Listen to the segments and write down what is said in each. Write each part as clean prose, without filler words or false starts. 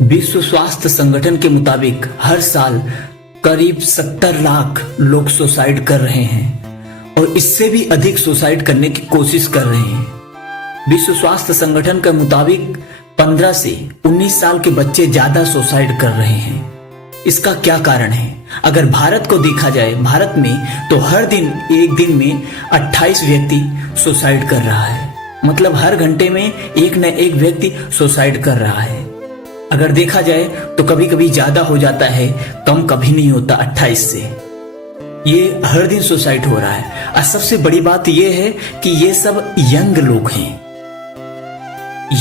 विश्व स्वास्थ्य संगठन के मुताबिक हर साल करीब 70 लाख लोग सुसाइड कर रहे हैं और इससे भी अधिक सुसाइड करने की कोशिश कर रहे हैं। विश्व स्वास्थ्य संगठन के मुताबिक 15 से 19 साल के बच्चे ज्यादा सुसाइड कर रहे हैं। इसका क्या कारण है? अगर भारत को देखा जाए, भारत में तो हर दिन एक दिन में 28 व्यक्ति सुसाइड कर रहा है। मतलब हर घंटे में एक न एक व्यक्ति सुसाइड कर रहा है। अगर देखा जाए तो कभी कभी ज्यादा हो जाता है, कम कभी नहीं होता 28 से। ये हर दिन सुसाइड हो रहा है। और सबसे बड़ी बात ये है कि ये सब यंग लोग हैं,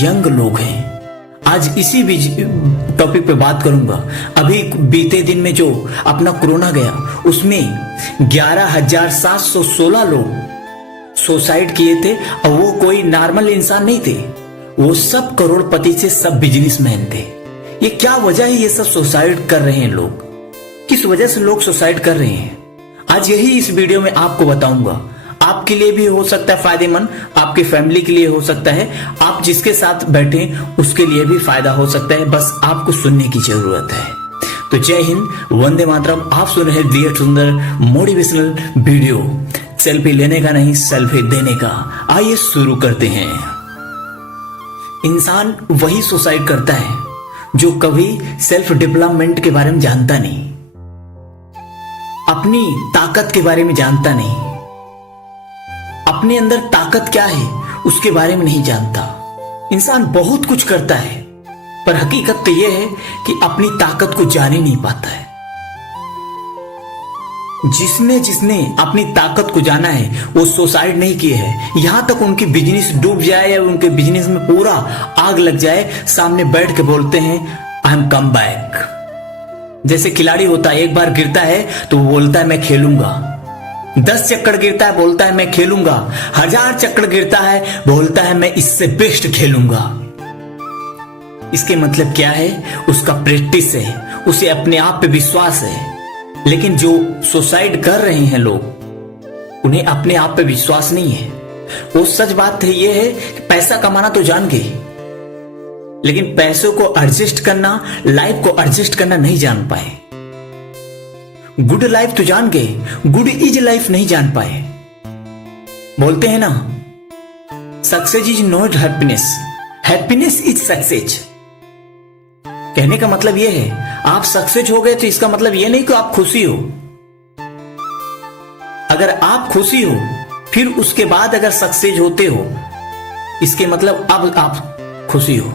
यंग लोग हैं। आज इसी टॉपिक पे बात करूंगा। अभी बीते दिन में जो अपना कोरोना गया, उसमें 11,716 लोग सुसाइड किए थे और वो कोई नॉर्मल इंसान नहीं थे, वो सब करोड़पति से सब बिजनेसमैन थे। ये क्या वजह है ये सब सुसाइड कर रहे हैं लोग? किस वजह से लोग सुसाइड कर रहे हैं? आज यही इस वीडियो में आपको बताऊंगा। आपके लिए भी हो सकता है फायदेमंद, आपके फैमिली के लिए हो सकता है, आप जिसके साथ बैठे उसके लिए भी फायदा हो सकता है। बस आपको सुनने की जरूरत है। तो जय हिंद, वंदे मातरम। आप सुन रहे दिया सुंदर मोटिवेशनल वीडियो। सेल्फी लेने का नहीं, सेल्फी देने का। आइए शुरू करते हैं। इंसान वही सुसाइड करता है जो कभी सेल्फ डेवलपमेंट के बारे में जानता नहीं, अपनी ताकत के बारे में जानता नहीं, अपने अंदर ताकत क्या है उसके बारे में नहीं जानता। इंसान बहुत कुछ करता है पर हकीकत तो यह है कि अपनी ताकत को जान ही नहीं पाता है। जिसने जिसने अपनी ताकत को जाना है वो सुसाइड नहीं किए हैं। यहां तक उनकी बिजनेस डूब जाए या उनके बिजनेस में पूरा आग लग जाए, सामने बैठ के बोलते हैं आई एम कम बैक। जैसे खिलाड़ी होता है, एक बार गिरता है तो वो बोलता है मैं खेलूंगा। 10 चक्कर गिरता है, बोलता है मैं खेलूंगा। 1000 चक्कर गिरता है, बोलता है मैं इससे बेस्ट खेलूंगा। इसके मतलब क्या है? उसका प्रैक्टिस है, उसे अपने आप पे विश्वास है। लेकिन जो सुसाइड कर रहे हैं लोग, उन्हें अपने आप पे विश्वास नहीं है। वो सच बात है, ये है कि पैसा कमाना तो जान गए, लेकिन पैसों को एडजस्ट करना, लाइफ को एडजस्ट करना नहीं जान पाए। गुड लाइफ तो जान गए, गुड इज लाइफ नहीं जान पाए। बोलते हैं ना, success is not happiness, happiness is success. कहने का मतलब यह है, आप सक्सेस हो गए तो इसका मतलब यह नहीं कि आप खुशी हो। अगर आप खुशी हो फिर उसके बाद अगर सक्सेस होते हो, इसके मतलब अब आप खुशी हो।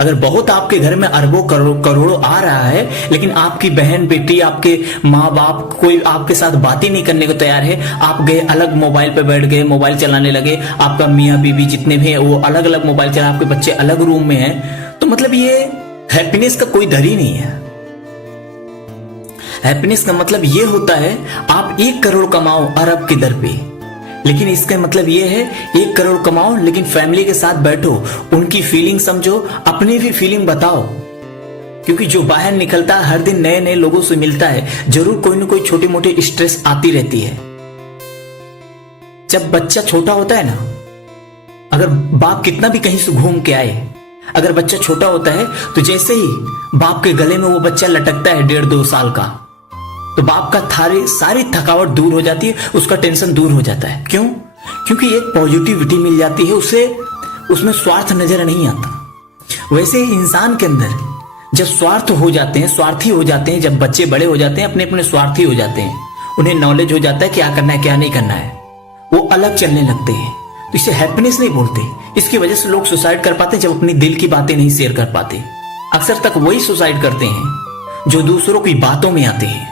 अगर बहुत आपके घर में अरबों करोड़ों आ रहा है, लेकिन आपकी बहन बेटी, आपके माँ बाप कोई आपके साथ बात ही नहीं करने को तैयार है, आप गए अलग मोबाइल पे बैठ गए, मोबाइल चलाने लगे, आपका मियाँ बीवी जितने भी हैं वो अलग अलग मोबाइल चला, आपके बच्चे अलग रूम में हैं, तो मतलब ये हैप्पीनेस का कोई दर ही नहीं है। हैप्पीनेस का मतलब ये होता है आप 1 करोड़ कमाओ अरब की दर पे, लेकिन इसका मतलब ये है 1 करोड़ कमाओ लेकिन फैमिली के साथ बैठो, उनकी फीलिंग समझो, अपनी भी फीलिंग बताओ। क्योंकि जो बाहर निकलता है, हर दिन नए नए लोगों से मिलता है, जरूर कोई ना कोई छोटी मोटी स्ट्रेस आती रहती है। जब बच्चा छोटा होता है ना, अगर बाप कितना भी कहीं से घूम के आए, अगर बच्चा छोटा होता है तो जैसे ही बाप के गले में वो बच्चा लटकता है 1.5-2 साल का, तो बाप का सारी थकावट दूर हो जाती है, उसका टेंशन दूर हो जाता है। क्यों? क्योंकि एक पॉजिटिविटी मिल जाती है उसे, उसमें स्वार्थ नजर नहीं आता। वैसे ही इंसान के अंदर जब स्वार्थ हो जाते हैं, स्वार्थी हो जाते हैं, जब बच्चे बड़े हो जाते हैं, अपने अपने स्वार्थी हो जाते हैं, उन्हें नॉलेज हो जाता है क्या करना है क्या नहीं करना है, वो अलग चलने लगते हैं। तो इसे हैप्पीनेस नहीं बोलते। इसकी वजह से लोग सुसाइड कर पाते हैं जब अपनी दिल की बातें नहीं शेयर कर पाते। अक्सर तक वही सुसाइड करते हैं जो दूसरों की बातों में आते हैं।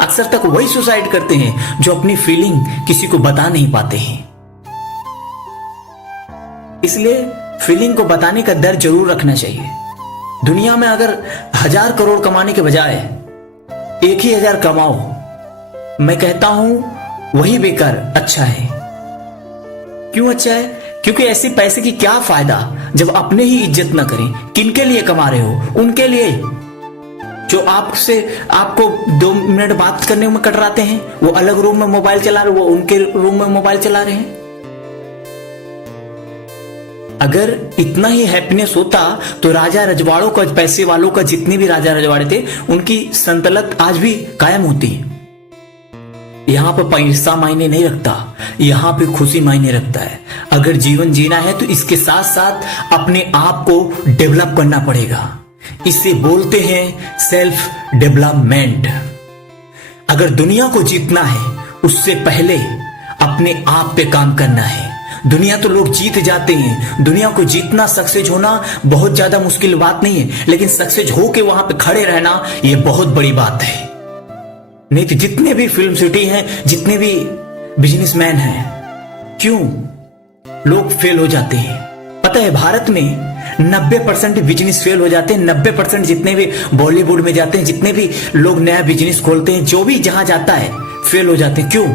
अक्सर तक वही सुसाइड करते हैं जो अपनी फीलिंग किसी को बता नहीं पाते हैं। इसलिए फीलिंग को बताने का डर जरूर रखना चाहिए। दुनिया में अगर 1000 करोड़ कमाने के बजाय 1 ही 1000 कमाओ, मैं कहता हूं वही बेकार अच्छा है। क्यों अच्छा है? क्योंकि ऐसे पैसे की क्या फायदा जब अपने ही इज्जत ना करें। किनके लिए कमा रहे हो? उनके लिए जो आपको 2 मिनट बात करने में कटराते हैं, वो अलग रूम में मोबाइल चला रहे, वो उनके रूम में मोबाइल चला रहे हैं। अगर इतना ही हैप्पीनेस होता तो राजा रजवाड़ों का, पैसे वालों का, जितने भी राजा रजवाड़े थे उनकी सल्तनत आज भी कायम होती। यहां पर पैसा मायने नहीं रखता, यहां पे खुशी मायने रखता है। अगर जीवन जीना है तो इसके साथ साथ अपने आप को डेवलप करना पड़ेगा। इसे बोलते हैं सेल्फ डेवलपमेंट। अगर दुनिया को जीतना है उससे पहले अपने आप पे काम करना है। दुनिया तो लोग जीत जाते हैं, दुनिया को जीतना, सक्सेस होना बहुत ज्यादा मुश्किल बात नहीं है, लेकिन सक्सेस हो के वहां पे खड़े रहना यह बहुत बड़ी बात है। नहीं तो जितने भी फिल्म सिटी हैं, जितने भी बिजनेसमैन हैं, क्यों लोग फेल हो जाते हैं? पता है भारत में 90% बिजनेस फेल हो जाते हैं। 90% जितने भी बॉलीवुड में जाते हैं, जितने भी लोग नया बिजनेस खोलते हैं, जो भी जहां जाता है फेल हो जाते हैं। क्यों?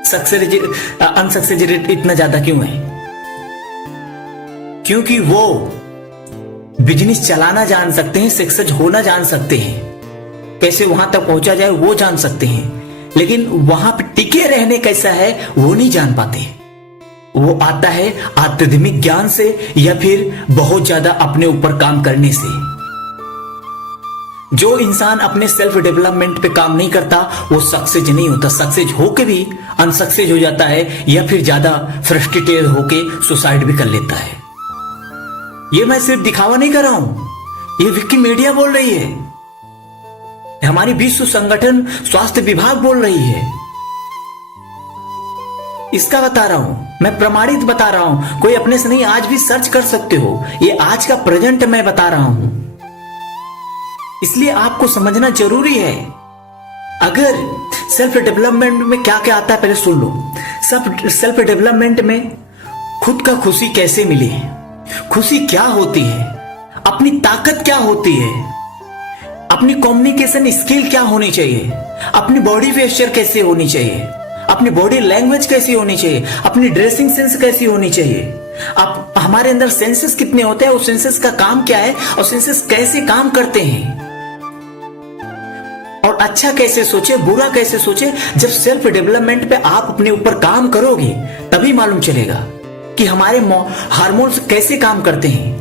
अनसक्सेस रेट इतना ज्यादा क्यों है? क्योंकि वो बिजनेस चलाना जान सकते हैं, सक्सेस होना जान सकते हैं, कैसे वहां तक पहुंचा जाए वो जान सकते हैं, लेकिन वहां पर टिके रहने कैसा है वो नहीं जान पाते। वो आता है आध्यात्मिक ज्ञान से या फिर बहुत ज्यादा अपने ऊपर काम करने से। जो इंसान अपने सेल्फ डेवलपमेंट पे काम नहीं करता वो सक्सेस नहीं होता। सक्सेस होके भी अनसक्सेस हो जाता है या फिर ज्यादा फ्रस्ट्रेटेड होके सुसाइड भी कर लेता है। ये मैं सिर्फ दिखावा नहीं कर रहा हूं, ये विकिमीडिया बोल रही है, हमारी विश्व संगठन स्वास्थ्य विभाग बोल रही है। इसका बता रहा हूं, मैं प्रमाणित बता रहा हूं, कोई अपने से नहीं, आज भी सर्च कर सकते हो। ये आज का प्रेजेंट मैं बता रहा हूं, इसलिए आपको समझना जरूरी है। अगर सेल्फ डेवलपमेंट में क्या क्या आता है पहले सुन लो। सेल्फ डेवलपमेंट में खुद का खुशी कैसे मिले, खुशी क्या होती है, अपनी ताकत क्या होती है, अपनी कम्युनिकेशन स्किल क्या होनी चाहिए, अपनी बॉडी पोस्चर कैसे होनी चाहिए, अपनी बॉडी लैंग्वेज कैसी होनी चाहिए, अपनी ड्रेसिंग सेंस कैसी होनी चाहिए। अब हमारे अंदर सेंसेस कितने होते हैं, उस सेंसेस का काम क्या है और सेंसेस कैसे काम करते हैं, और अच्छा कैसे सोचे, बुरा कैसे सोचे। जब सेल्फ डेवलपमेंट पे आप अपने ऊपर काम करोगे तभी मालूम चलेगा कि हमारे हार्मोन्स कैसे काम करते हैं,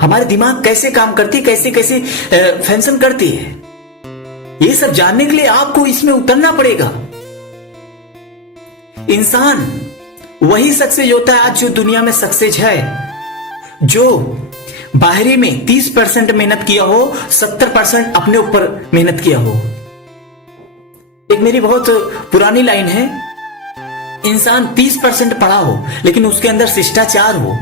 हमारे दिमाग कैसे काम करती है, कैसे कैसे फंक्शन करती है। ये सब जानने के लिए आपको इसमें उतरना पड़ेगा। इंसान वही सक्सेस होता है आज जो दुनिया में सक्सेस है, जो बाहरी में 30% मेहनत किया हो, 70% अपने ऊपर मेहनत किया हो। एक मेरी बहुत पुरानी लाइन है, इंसान 30% पढ़ा हो लेकिन उसके अंदर शिष्टाचार हो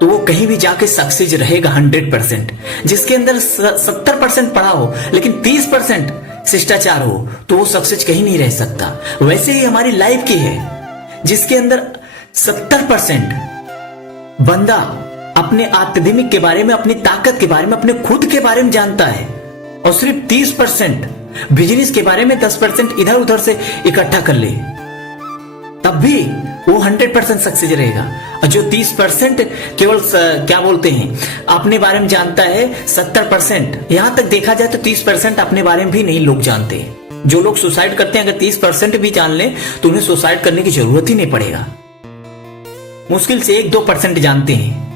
तो वो कहीं भी जाके सक्सेस रहेगा 100%। जिसके अंदर 70% पढ़ा हो लेकिन 30% शिष्टाचार हो तो वो सक्सेस कहीं नहीं रह सकता। वैसे ही हमारी लाइफ की है, जिसके अंदर 70% बंदा अपने आत्मधैर्य के बारे में, अपनी ताकत के बारे में, अपने खुद के बारे में जानता है, और सिर्फ 30% बिजनेस के बारे में, 10% इधर उधर से इकट्ठा कर ले, तब भी वो 100% सक्सेस रहेगा। और जो 30% केवल क्या बोलते हैं अपने बारे में जानता है, 70%, यहां तक देखा जाए तो 30% अपने बारे में भी नहीं लोग जानते। जो लोग सुसाइड करते हैं अगर 30% भी जान ले तो उन्हें सुसाइड करने की जरूरत ही नहीं पड़ेगा। मुश्किल से 1-2% जानते हैं।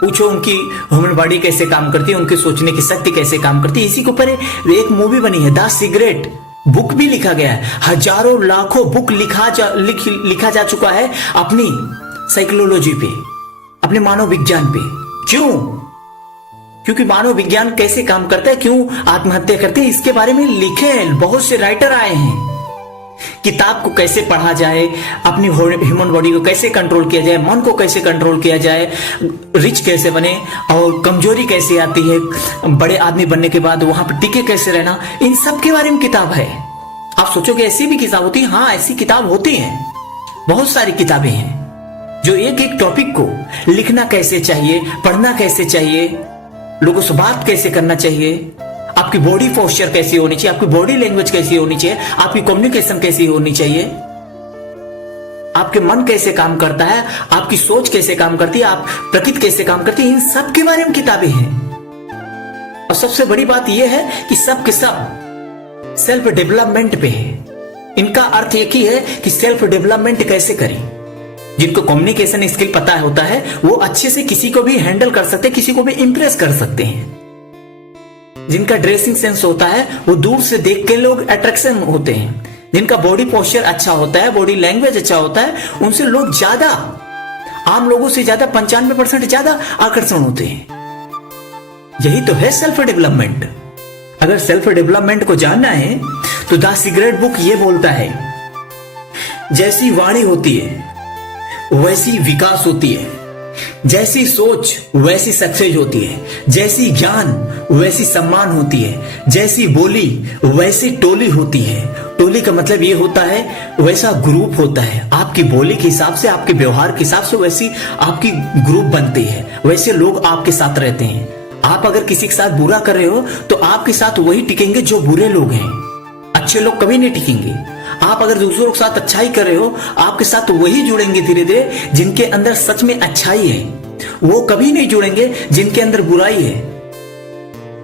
पूछो उनकी ह्यूमन बॉडी कैसे काम करती है, उनकी सोचने की शक्ति कैसे काम करती है। इसी के ऊपर एक मूवी बनी है, द सीक्रेट, बुक भी लिखा गया है, हजारों लाखों बुक लिखा जा चुका है अपनी साइकोलॉजी पे, अपने मानव विज्ञान पे। क्यों? क्योंकि मानव विज्ञान कैसे काम करता है, क्यों आत्महत्या करते हैं, इसके बारे में लिखे हैं, बहुत से राइटर आए हैं। किताब को कैसे पढ़ा जाए, अपनी ह्यूमन बॉडी को कैसे कंट्रोल किया जाए, मन को कैसे कंट्रोल किया जाए, रिच कैसे बने और कमजोरी कैसे आती है, बड़े आदमी बनने के बाद वहां पर टिके कैसे रहना, इन सब के बारे में किताब है। आप सोचोगे ऐसी भी किताब होती है? हाँ, ऐसी किताब होती है, बहुत सारी किताबें हैं जो एक एक टॉपिक को लिखना कैसे चाहिए, पढ़ना कैसे चाहिए, लोगों से बात कैसे करना चाहिए, आपकी बॉडी पोस्चर कैसी होनी चाहिए, आपकी बॉडी लैंग्वेज कैसी होनी चाहिए, आपकी कम्युनिकेशन कैसी होनी चाहिए, आपके मन कैसे काम करता है, आपकी सोच कैसे काम करती है, आप प्रकृति कैसे काम करती है, इन सब के बारे में किताबें हैं। और सबसे बड़ी बात यह है कि सब के सब सेल्फ डेवलपमेंट पे है। इनका अर्थ एक ही है कि सेल्फ डेवलपमेंट कैसे करें। जिनको कम्युनिकेशन स्किल पता होता है वो अच्छे से किसी को भी हैंडल कर सकते हैं, किसी को भी इंप्रेस कर सकते हैं। जिनका ड्रेसिंग सेंस होता है वो दूर से देख के लोग अट्रैक्शन होते हैं। जिनका बॉडी पोस्चर अच्छा होता है, बॉडी लैंग्वेज अच्छा होता है, उनसे लोग ज्यादा, आम लोगों से ज्यादा 95% ज्यादा आकर्षण होते हैं। यही तो है सेल्फ डेवलपमेंट। अगर सेल्फ डेवलपमेंट को जानना है तो द सीक्रेट बुक ये बोलता है, जैसी वाणी होती है वैसी विकास होती है, जैसी सोच वैसी सक्सेस होती है, जैसी ज्ञान वैसी सम्मान होती है, जैसी बोली वैसी टोली होती है। टोली का मतलब ये होता है वैसा ग्रुप होता है। आपकी बोली के हिसाब से, आपके व्यवहार के हिसाब से वैसी आपकी ग्रुप बनती है, वैसे लोग आपके साथ रहते हैं। आप अगर किसी के साथ बुरा कर रहे हो तो आपके साथ वही टिकेंगे जो बुरे लोग हैं, अच्छे लोग कभी नहीं टिकेंगे। आप अगर दूसरों के साथ अच्छाई कर रहे हो, आपके साथ वही जुड़ेंगे धीरे धीरे जिनके अंदर सच में अच्छाई है। वो कभी नहीं जुड़ेंगे जिनके अंदर बुराई है,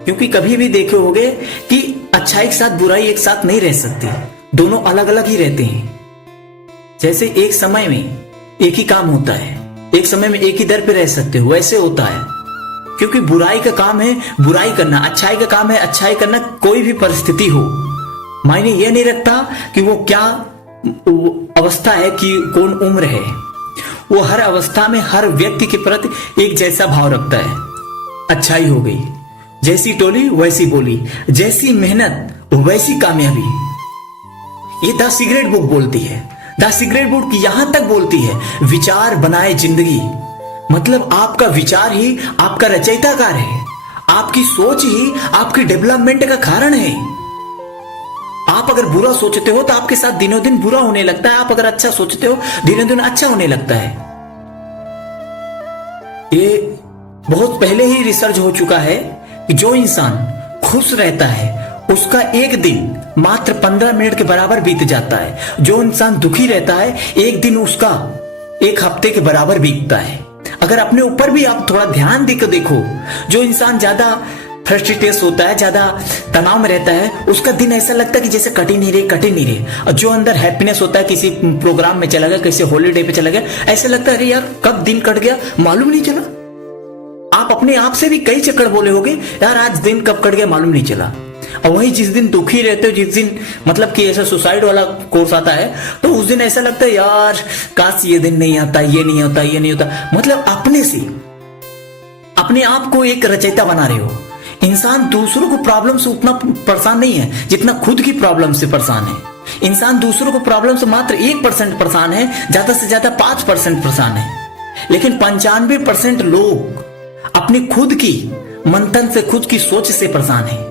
क्योंकि कभी भी देखे होगे कि अच्छाई के साथ बुराई एक साथ नहीं रह सकती, दोनों अलग अलग ही रहते हैं। जैसे एक समय में एक ही काम होता है, एक समय में एक ही दर पे रह सकते हो, वैसे होता है। क्योंकि बुराई का काम है बुराई करना, अच्छाई का काम है अच्छाई करना। कोई भी परिस्थिति हो, मायने यह नहीं रखता कि वो क्या अवस्था है, कि कौन उम्र है, वो हर अवस्था में हर व्यक्ति के प्रति एक जैसा भाव रखता है। अच्छाई हो गई, जैसी टोली वैसी बोली, जैसी मेहनत वैसी कामयाबी। ये द सीक्रेट बुक बोलती है। द सीक्रेट बुक यहां तक बोलती है, विचार बनाए जिंदगी। मतलब आपका विचार ही आपका रचयिताकार है, आपकी सोच ही आपकी डेवलपमेंट का कारण है। आप अगर बुरा सोचते हो तो आपके साथ दिनों दिन बुरा होने लगता है, आप अगर अच्छा सोचते हो दिनों दिन अच्छा होने लगता है। ये बहुत पहले ही रिसर्च हो चुका है कि जो इंसान खुश रहता है उसका एक दिन मात्र 15 मिनट के बराबर बीत जाता है। जो इंसान दुखी रहता है एक दिन उसका एक हफ्ते के बराबर बीतता है। अगर अपने ऊपर भी आप थोड़ा ध्यान देकर देखो, जो इंसान ज्यादा फ्रस्ट्रेटेड होता है, ज्यादा तनाव में रहता है, उसका दिन ऐसा लगता है कि जैसे कट ही नहीं रहे। और जो अंदर हैप्पीनेस होता है, किसी प्रोग्राम में चला गया, किसी हॉलीडे पे चला गया, ऐसा लगता है अरे यार कब दिन कट गया मालूम नहीं चला। आप अपने आप से भी कई चक्कर बोले होगे, यार आज दिन कब कट गया मालूम नहीं चला। और वही जिस दिन दुखी रहते हो, जिस दिन मतलब कि ऐसा सुसाइड वाला कोर्स आता है, तो उस दिन ऐसा लगता है यार काश ये दिन नहीं आता, ये नहीं होता, ये नहीं होता। मतलब अपने से अपने आप को एक रचयिता बना रहे हो। इंसान दूसरों को प्रॉब्लम से उतना परेशान नहीं है जितना खुद की प्रॉब्लम से परेशान है। इंसान दूसरों को प्रॉब्लम से मात्र 1% परेशान है, ज्यादा से ज्यादा 5% परेशान है। लेकिन 95% लोग अपनी खुद की मंथन से, खुद की सोच से परेशान है।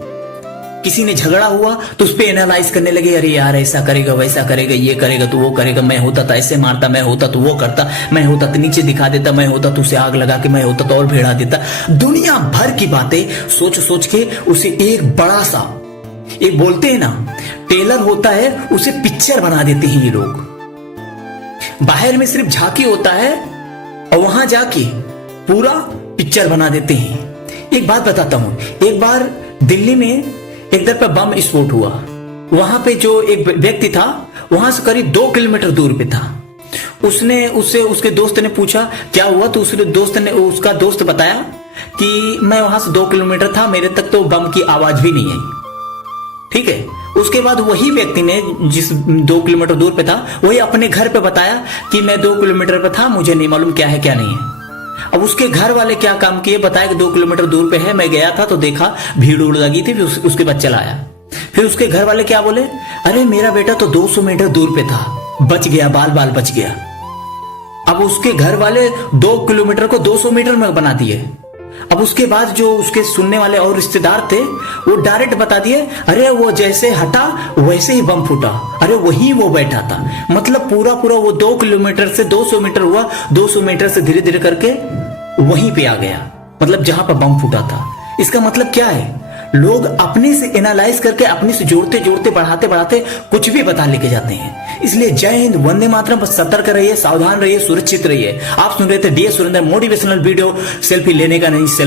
किसी ने झगड़ा हुआ तो उस पर एनालाइज करने लगे, अरे यार ऐसा करेगा, वैसा करेगा, ये करेगा तो वो करेगा, मैं होता तो ऐसे मारता, मैं होता तो वो करता, मैं होता तो नीचे दिखा देता, मैं होता तो उसे आग लगा के, मैं होता तो और भिड़ा देता। दुनिया भर की बातें सोच सोच के उसे एक बड़ा सा, एक बोलते हैं ना टेलर होता है, उसे पिक्चर बना देते हैं ये लोग। बाहर में सिर्फ झांकी होता है और वहां जाके पूरा पिक्चर बना देते हैं। एक बात बताता हूं, एक बार दिल्ली में एक दर पर बम विस्फोट हुआ। वहां पे जो एक व्यक्ति था वहां से करीब 2 किलोमीटर दूर पे था। उसने उससे उसके दोस्त ने पूछा क्या हुआ, तो उसका दोस्त बताया कि मैं वहां से 2 किलोमीटर था, मेरे तक तो बम की आवाज भी नहीं आई। ठीक है, उसके बाद वही व्यक्ति ने जिस 2 किलोमीटर दूर पे था वही अपने घर पे बताया कि मैं 2 किलोमीटर पे था, मुझे नहीं मालूम क्या है क्या नहीं है। अब उसके घर वाले क्या काम किए, बताया कि 2 किलोमीटर दूर पे है, मैं गया था तो देखा भीड़ उड़ लगी थी, फिर उसके बाद चला आया। फिर उसके घर वाले क्या बोले, अरे मेरा बेटा तो 200 मीटर दूर पे था, बच गया, बाल बाल बच गया। अब उसके घर वाले 2 किलोमीटर को 200 मीटर में बना दिए। अब उसके बाद जो उसके सुनने वाले और रिश्तेदार थे वो डायरेक्ट बता दिए, अरे वो जैसे हटा वैसे ही बम फूटा, अरे वही वो बैठा था। मतलब पूरा वो 2 किलोमीटर से 200 मीटर हुआ, 200 मीटर से धीरे धीरे करके वहीं पे आ गया, मतलब जहां पर बम फूटा था। इसका मतलब क्या है, लोग अपने से एनालाइज करके अपने से जोड़ते जोड़ते बढ़ाते बढ़ाते कुछ भी बता लेके जाते हैं। इसलिए जय हिंद, वंदे मातरम। पर सतर्क रहिए, सावधान रहिए, सुरक्षित रहिए। आप सुन रहे थे D Surendra motivational video. Selfie लेने का नहीं,